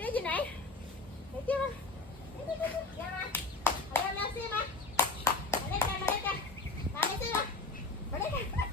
จ๊อยู่ไหนเจ๊มาเจ๊มาเจ๊มาเอาเร็วเร็วซื้อมามาเล่นกันมาเล่นกันมาเล่นซื้อมามาเล่นกัน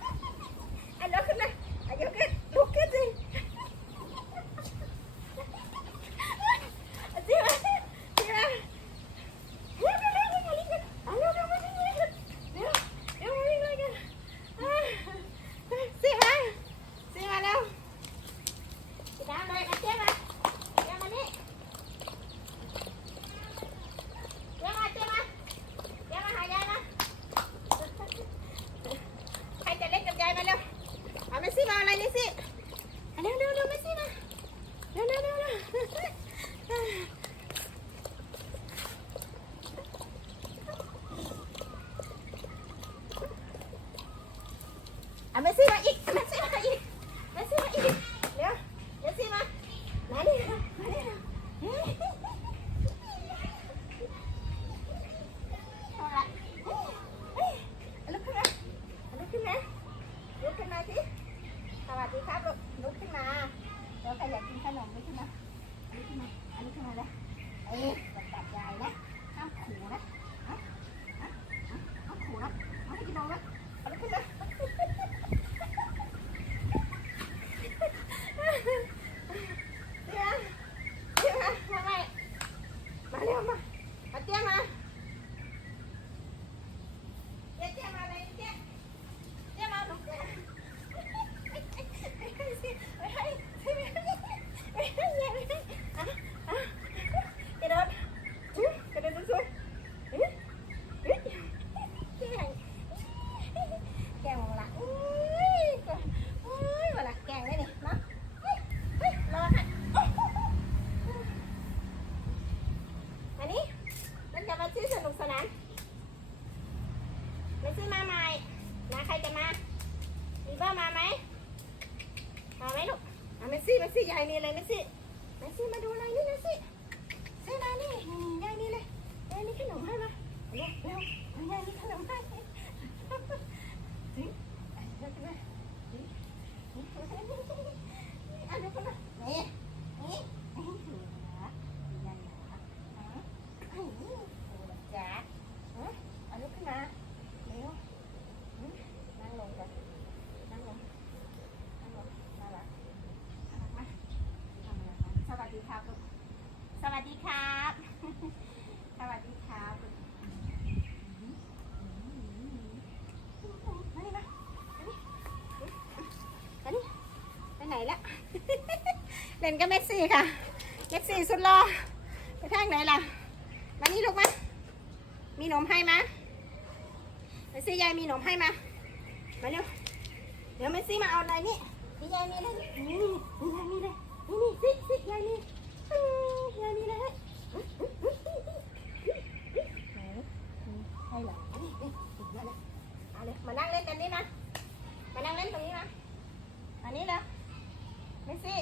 เอาเมสซี่มาอีกเมสซี่มาอีกเมสซี่มาอีกเดี๋ยวเมสซี่มามาดิมาดิเอาละเฮ้ยลุกขึ้นมาลุกขึ้นมาลุกขึ้นมาสิสวัสดีครับลูกลุกขึ้นมาเดี๋ยวใครอยากกินขนมลุกขึ้นมาลุกขึ้นมาอันนี้ขึ้นมาเลยเอ้ยจับยายนะห้ามขู่นะฮะฮะฮะห้ามขู่นะเอาให้กินนมนะเอาลุกขึ้นมา เดี๋ยวเดี๋ยวมามาใหม่มาเร็วมามาเตี้ยมาเตี้ยเตี้ยมาเลยเตี้ยเตี้ยมาลูกเตี้ยไม่ให้สิไม่ให้สิไม่ให้ไม่ให้ไม่ให้อะอะกระโดดจุ๊บกระโดดจุ๊บเฮ้ยเฮ้ยแกล้งแกล้งมาละอุ้ยอุ้ยมาละแกล้งได้นี่เนาะ เฮ้ยเฮ้ยรอค่ะอันนี้มันจะมา ชื่อสนุกสนานไม่ซื้อมาใหม่นะใครจะมามีบ้ามาไหมมาไหมลูกอะเมสซี่เมสซี่ยายมีอะไรเมสซี่เมสซี่มาดูอะไรนี่เมสซี่ซื้อมานี่นี่ยายมีเลยยายมีขนมให้มาเร็วเร็วยายมีขนมให้สิเร็วเร็วเร็ว อันนี้คนละนี่นี่นี่คือนะยังนะฮะอันนี้คือจ้าฮะอันนี้ขึ้นมาเร็วนั่งลงกันนั่งลงนั่งลงน่ารักน่ารักไหมสวัสดี ครับ สวัสดีครับ สวัสดีครับมานี่มาอันนี้ไปไหนละเล่นกับเมสซี่ค่ะ เมสซี่สุดรอไปทางไหนล่ะ มานี่ลูกมา มีนมให้มาเมสซี่ยายมีนมให้มา มาเร็ว เดี๋ยวเมสซี่มาเอาอะไรนี่นี่ยายมีเลยนี่นี่ยายมีเลยนี่นี่สิสิยายมีอื้อยายมีเลยไหนให้เหรออันนี้นี่ถึงแล้วนะเอาเลยมานั่งเล่นกันนี่นะ มานั่งเล่นตรงนี้นะ อันนี้แล้วเม สซี่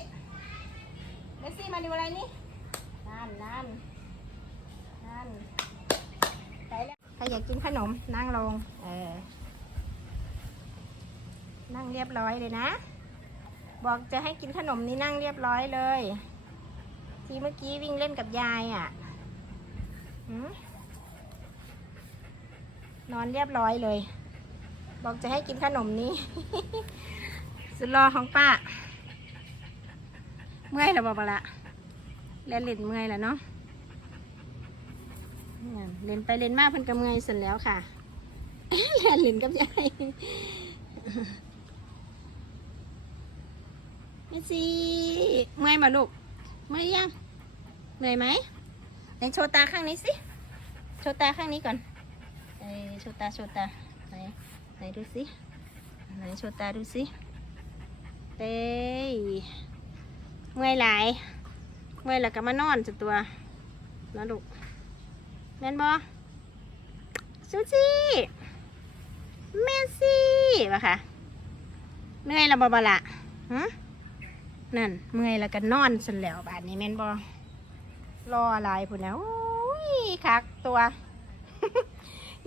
เมสซี่มาดูอะไรนี่นั่นนั่นนั่นไปแล้วใครอยากกินขนมนั่งลงเออนั่งเรียบร้อยเลยนะ บอกจะให้กินขนมนี่นั่งเรียบร้อยเลย ที่เมื่อกี้วิ่งเล่นกับยายอะนอนเรียบร้อยเลย บอกจะให้กินขนมนี้ สุดรอของป้า เมื่อยแล้วบอกละเล่นเล่นเมื่อยแล้วเนาะเนี่ยเล่นไปเล่นมากเพิ่นก็เมื่อยสุดแล้วค่ะเล่นเล่นกับยายเมสซี่เมื่อยมาลูกเมื่อยยังเหนื่อยไหมไหนโชว์ตาข้างนี้สิโชว์ตาข้างนี้ก่อนเอ้ยโชว์ตาโชว์ตาไหนไหนดูสิไหนโชว์ตาดูสิเต้ เมื่อยหลายเมื่อยแล้วก็มานอนจะตัวนะลูกแม่นบอซูซี่เมซี่ปะคะเมื่อยแล้วบอบละฮะนั่นเมื่อยแล้วก็นอนสันแล้วบาดนี้แม่นบอรออะไรพุ่นนะโอ้ยคักตัว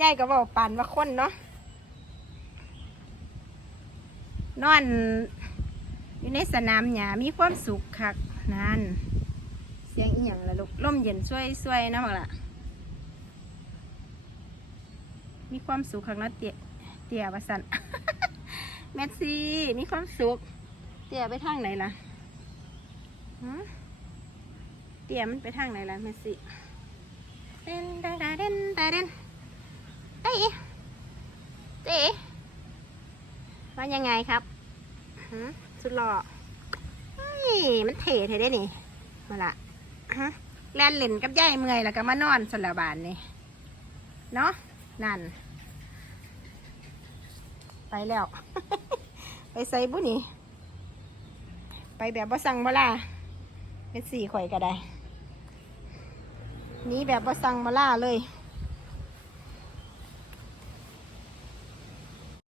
ยายก็บอกปันว่าคนเนาะนอน อยู่ในสนามหญ้ามีความสุขคักนั่นเสียงอีหยังละลูกลมเย็นช่วยช่วยนะบักละมีความสุขคักนาะเตี่ยเตี่ยประสันเมสซี่มีความสุข เตี่ยไปทางไหนล่ะเตี่ยมันไปทางไหนล่ะเมสซี่เด่นดาดาเด่นดาเด่นเต้เต้ว่ายังไงครับ สุดหล่อเฮ้ยมันเท่เท่ได้นี่มาละฮะแลนเล่นกับยายเมื่อยแล้วก็มานอนสละบานนี่เนาะนั่น ไปแล้ว ไปใส่บุนี่ไปแบบบ่สั่งบ่ล่าเป็นสี่ข่อยก็ได้นี้แบบบ่สั่งบ่ล่าเลย